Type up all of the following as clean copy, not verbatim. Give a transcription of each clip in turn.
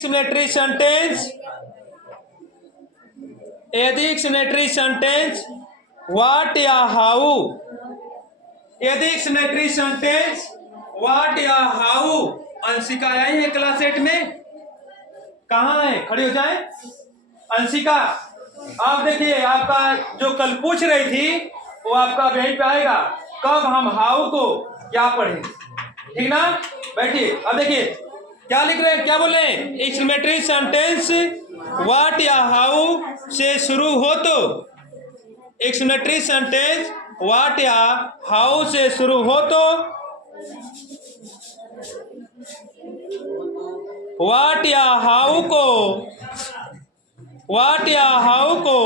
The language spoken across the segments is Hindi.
एक्सप्लेनेटरी सेंटेंस, यदि एक्सप्लेनेटरी सेंटेंस व्हाट या हाउ, यदि एक्सप्लेनेटरी सेंटेंस व्हाट या हाउ। अंशिका आई है क्लास 8 में? कहाँ है? खड़ी हो जाए अंशिका। आप देखिए, आपका जो कल पूछ रही थी वो आपका यहीं पे आएगा, कब हम हाउ को क्या पढ़ें, ठीक ना? बैठिए। अब देखिए क्या लिख रहे हैं, क्या बोल रहे हैं? एक्सक्लेमेटरी सेंटेंस व्हाट या हाउ से शुरू हो तो, एक्सक्लेमेटरी सेंटेंस व्हाट या हाउ से शुरू हो तो, व्हाट या हाउ को, व्हाट या हाउ को,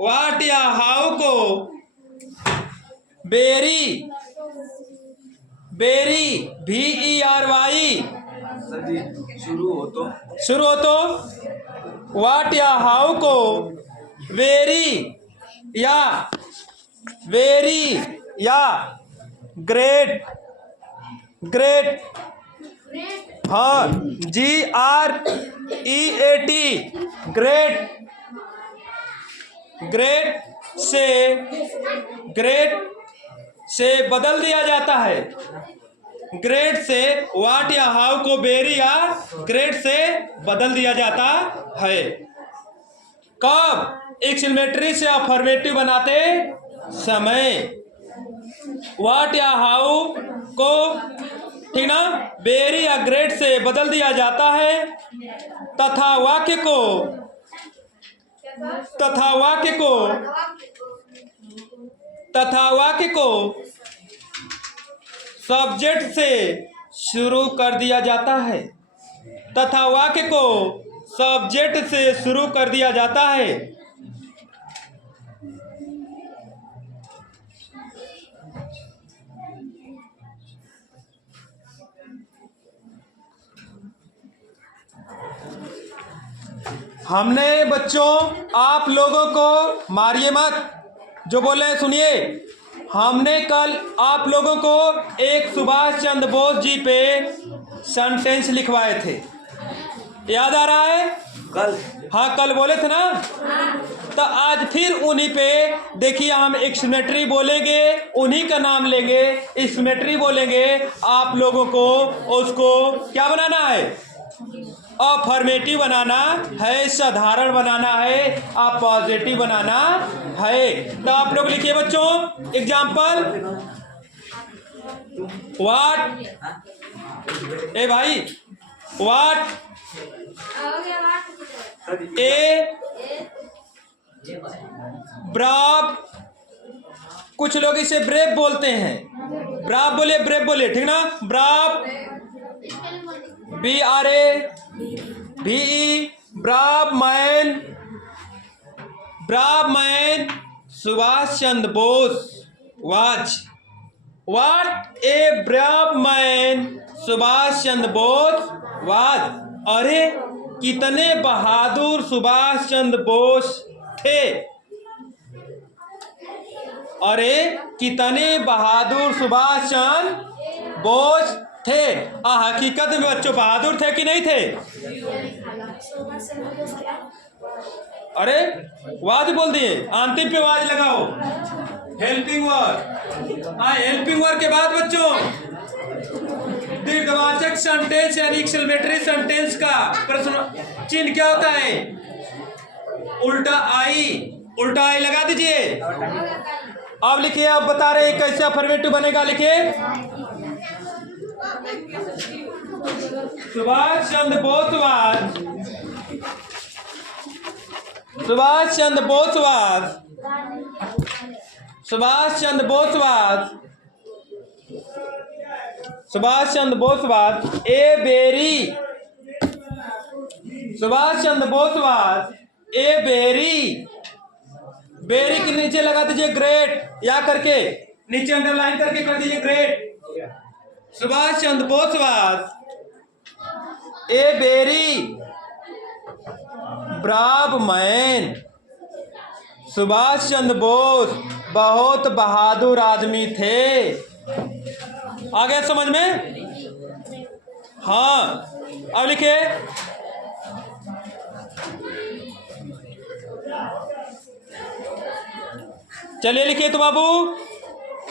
व्हाट या हाउ को बेरी, बेरी VERY शुरू हो तो व्हाट या हाउ को वेरी या, वेरी या ग्रेट, ग्रेट, हाँ GREAT, ग्रेट, ग्रेट से, ग्रेट से बदल दिया जाता है। ग्रेट से व्हाट या हाउ को बेरी या ग्रेट से बदल दिया जाता है। कब? एक्सक्लेमेटरी से अफर्मेटिव बनाते समय व्हाट या हाउ को, ठीक ना, बेरी या ग्रेट से बदल दिया जाता है तथा वाक्य को, तथा वाक्य को, तथा वाक्य को सब्जेक्ट से शुरू कर दिया जाता है, तथा वाक्य को सब्जेक्ट से शुरू कर दिया जाता है। हमने बच्चों आप लोगों को, मारिए मत, जो बोले हैं सुनिए। हमने कल आप लोगों को एक सुभाष चंद्र बोस जी पे सेंटेंस लिखवाए थे, याद आ रहा है? कल, हाँ कल बोले थे ना। तो आज फिर उन्हीं पे देखिए, हम एक्सक्लेमेटरी बोलेंगे, उन्हीं का नाम लेंगे, एक्सक्लेमेटरी बोलेंगे। आप लोगों को उसको क्या बनाना है? अफर्मेटिव बनाना है, साधारण बनाना है, पॉजिटिव बनाना है। तो आप लोग लिखिए बच्चों एग्जाम्पल। व्हाट, ए भाई, व्हाट ए ब्राव, कुछ लोग इसे ब्रेव बोलते हैं, ब्राव बोले, ब्रेव बोले, ठीक ना? ब्राव BRAVE, ब्राव man, ब्राव man Subhash Chandra Bose was, what A ब्राव man Subhash Chandra Bose was. अरे कितने बहादुर सुभाष चंद्र बोस थे, अरे कितने बहादुर सुभाष चंद्र बोस थे। हकीकत में बच्चों बहादुर थे कि नहीं थे? अरे वाज बोल दिए, अंतिम पे वाज लगाओ, हेल्पिंग वर्ब। हेल्पिंग वर्ब के बाद बच्चों दीर्घवाचक सेंटेंस यानी एक्सक्लेमेटरी सेंटेंस का प्रश्न चिन्ह क्या होता है? उल्टा आई, उल्टा आई लगा दीजिए। अब लिखिए, अब बता रहे कैसे अफर्मेटिव बनेगा, लिखिए। Subhash Chandra Bose was, Subhash Chandra Bose was, Subhash Chandra Bose was, Subhash Chandra Bose was a very, Subhash Chandra Bose was a very, very के नीचे लगा दीजिए ग्रेट, या करके नीचे अंडरलाइन करके कर दीजिए great. Subhash Chandra Bose was a very brave man, Subhash Chandra Bose बहुत बहादुर आदमी थे। आ गया समझ में? हाँ, अब लिखिए चलिए लिखिए तो बाबू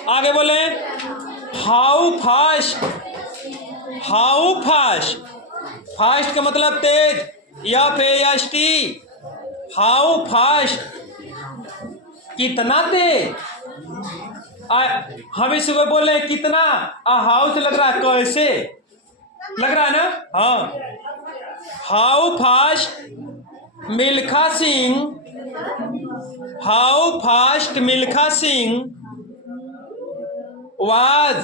आगे बोले how fast. How fast, fast का मतलब तेज, FAST। हाउ फास्ट कितना तेज। हम इस सुबह बोल रहे हैं कितना, हाउ से लग रहा है कैसे, लग रहा है ना। हाँ, how fast Milkha Singh, how fast Milkha Singh was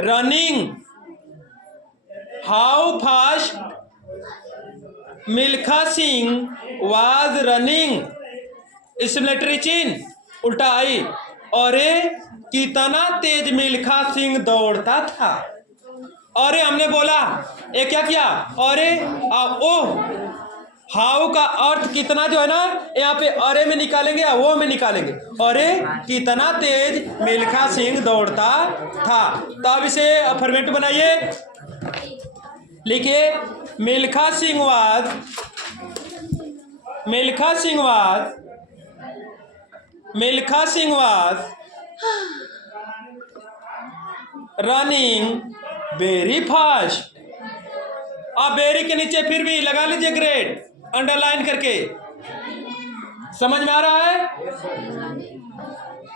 running. How fast Milkha Singh was running. Exclamatory चिन्ह उल्टा आई। अरे कितना तेज मिल्खा सिंह दौड़ता था। अरे हमने बोला ये क्या किया, अरे ओ हाउ का अर्थ कितना जो है ना यहाँ पे अरे में निकालेंगे या वो में निकालेंगे। अरे कितना तेज मिल्खा सिंह दौड़ता था। तो अब इसे अफर्मेटिव बनाइए, लिखिए Milkha Singh was, Milkha Singh was, Milkha Singh was running very fast. अब वेरी के नीचे फिर भी लगा लीजिए ग्रेट अंडरलाइन करके। समझ में आ रहा है।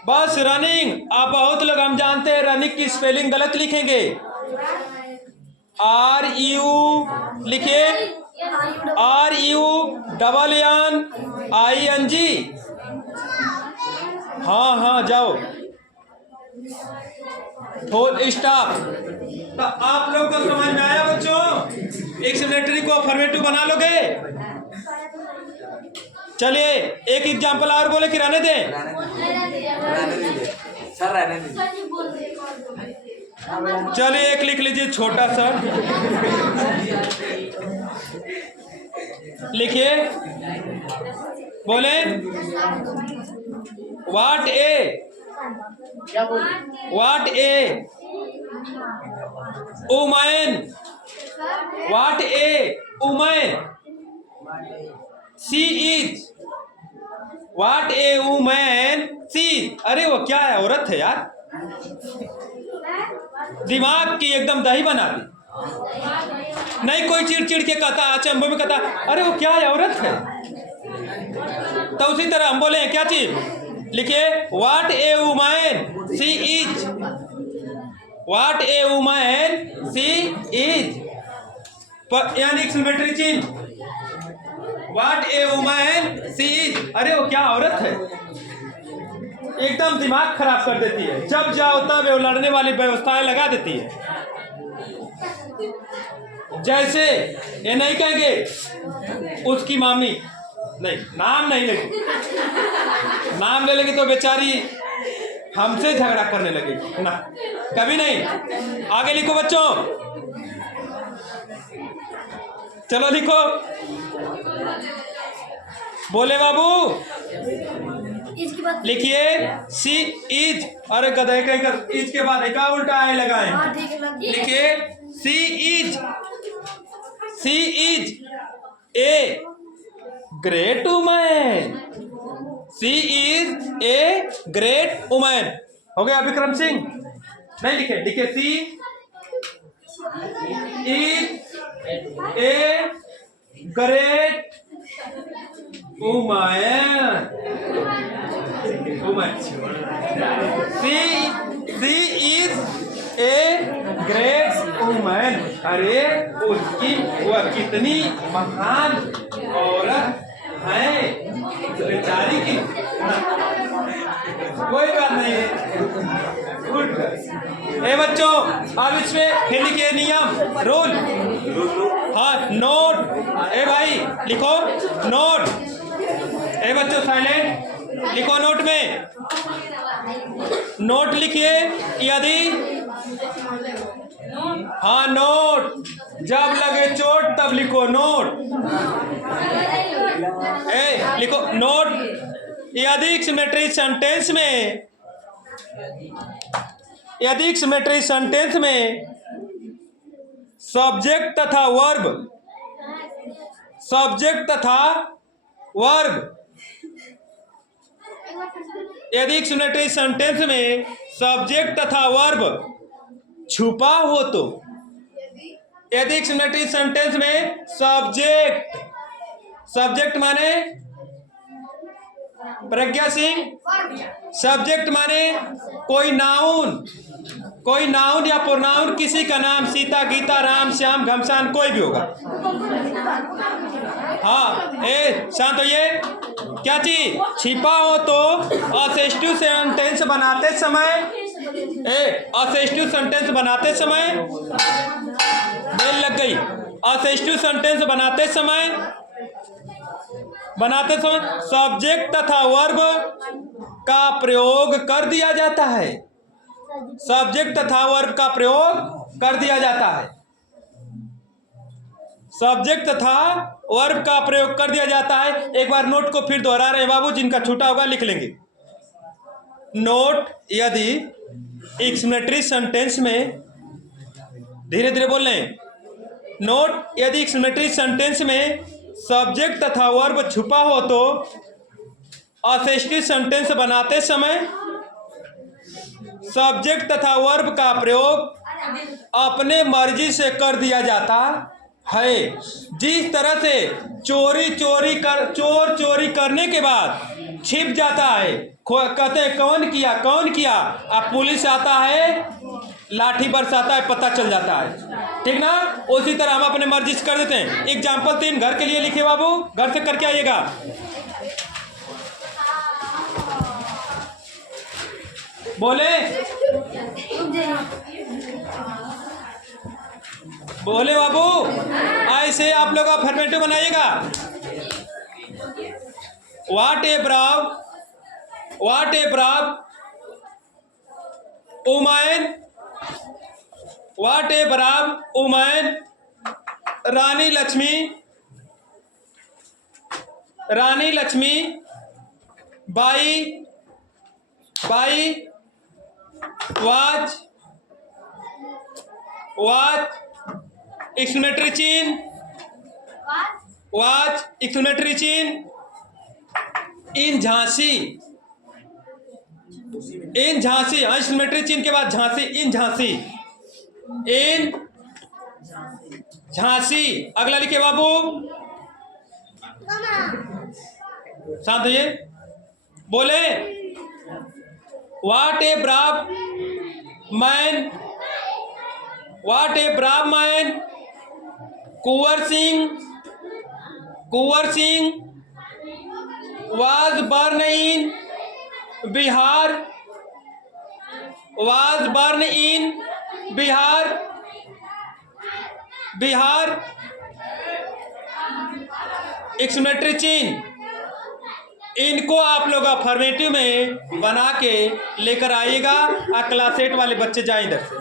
बस रनिंग, आप बहुत लोग हम जानते हैं रनिंग की स्पेलिंग गलत लिखेंगे। RU लिखिए, RUNNING। हाँ हाँ जाओ, फुल स्टॉप। तो आप लोग को समझ में आया बच्चों। एक्सक्लेमेटरी को अफर्मेटिव बना लोगे। चलिए एक एग्जांपल और बोले कि रहने दें। सर रहने दीजिए। चलिए एक लिख लीजिए छोटा सा, लिखिए बोले what a woman, what a woman she is, what a woman she. अरे वो क्या है, औरत है यार। दिमाग की एकदम दही बना दी। नहीं कोई चिड़ के कहता, अचंभे में कहता अरे वो क्या है, औरत है। तो उसी तरह हम बोले क्या चीज, लिखिए what a woman she is, what a woman she is, यानी एक्सक्लेमेटरी चिन्ह what a woman she is. अरे वो क्या औरत है, एकदम दिमाग खराब कर देती है। जब जाओ तब वो लड़ने वाली व्यवस्थाएं लगा देती है। जैसे ये नहीं कहेंगे उसकी मामी, नहीं नाम नहीं लेगी, नाम ले लेगी तो बेचारी हमसे झगड़ा करने लगेगी ना, कभी नहीं। आगे लिखो बच्चों, चलो लिखो, बोले बाबू लिखिए सी इज। अरे गधे कहीं इज के बाद एक उल्टा है लगाए। लिखिए she is, she is a great woman, she is a great woman. हो गया विक्रम सिंह। नहीं लिखे, लिखे she is a great woman, she is a great woman. अरे उसकी वह कितनी महान औरत है, बेचारी की कोई बात नहीं है। ए बच्चों अब इसमें फिर लिखिए नियम रूल। हाँ नोट, ए भाई लिखो नोट। ए बच्चों साइलेंट, लिखो नोट में, नोट लिखिए यदि, हाँ नोट, जब लगे चोट तब लिखो नोट। ए लिखो नोट, यदि एक्सक्लेमेटरी सेंटेंस में, यदि एक्सक्लेमेटरी सेंटेंस में सब्जेक्ट तथा वर्ब, सब्जेक्ट तथा वर्ब। यदि एक्सक्लेमेटरी सेंटेंस में सब्जेक्ट तथा वर्ब छुपा हो तो, यदि एक्सक्लेमेटरी सेंटेंस में सब्जेक्ट, सब्जेक्ट माने प्रज्ञा सिंह, सब्जेक्ट माने कोई नाउन, कोई नाउन या प्रोनाउन, किसी का नाम, सीता, गीता, राम, श्याम, घमसान, कोई भी होगा। हाँ, शांत होइए। क्या चीज छिपा हो तो असेस्टिव सेंटेंस बनाते समय, असेस्टिव सेंटेंस बनाते समय, बेल लग गई, असेस्टिव सेंटेंस बनाते समय सब्जेक्ट तथा वर्ब का प्रयोग कर दिया जाता है, सब्जेक्ट तथा वर्ब का प्रयोग कर दिया जाता है, सब्जेक्ट तथा वर्ब का प्रयोग कर दिया जाता है। एक बार नोट को फिर दोहरा रहे हैं बाबू, जिनका छूटा होगा लिख लेंगे। नोट, यदि एक्सक्लेमेटरी सेंटेंस में, धीरे धीरे बोल रहे हैं, नोट, यदि एक्सक्लेमेटरी सेंटेंस में सब्जेक्ट तथा वर्ब छुपा हो तो असेस्टिव सेंटेंस बनाते समय सब्जेक्ट तथा वर्ब का प्रयोग अपने मर्जी से कर दिया जाता है। जिस तरह से चोर चोरी करने के बाद छिप जाता है, कहते हैं कौन किया कौन किया, अब पुलिस आता है, लाठी बरसाता है, पता चल जाता है, ठीक ना। उसी तरह हम अपने मर्जी से कर देते हैं। एग्जाम्पल 3 घर के लिए लिखे बाबू, घर से करके आइएगा। बोले बोले बाबू, ऐसे आप लोग अफर्मेटिव बनाइएगा। What A ब्राव woman, what A ब्राव woman, Rani Lakshmi Bai watch exclamatory चिन्ह, वाच एक्सक्लेमेटरी चिन्ह इन झांसी, एक्सक्लेमेटरी चिन्ह के बाद झांसी, इन झांसी। अगला लिखे बाबू, शांत होइए। बोले what A ब्राव man, Kunwar Singh was born in Bihar, exclamatory चिन्ह। इनको आप लोग अफर्मेटिव में बना के लेकर आइएगा। क्लास 8 वाले बच्चे जाएं इधर से।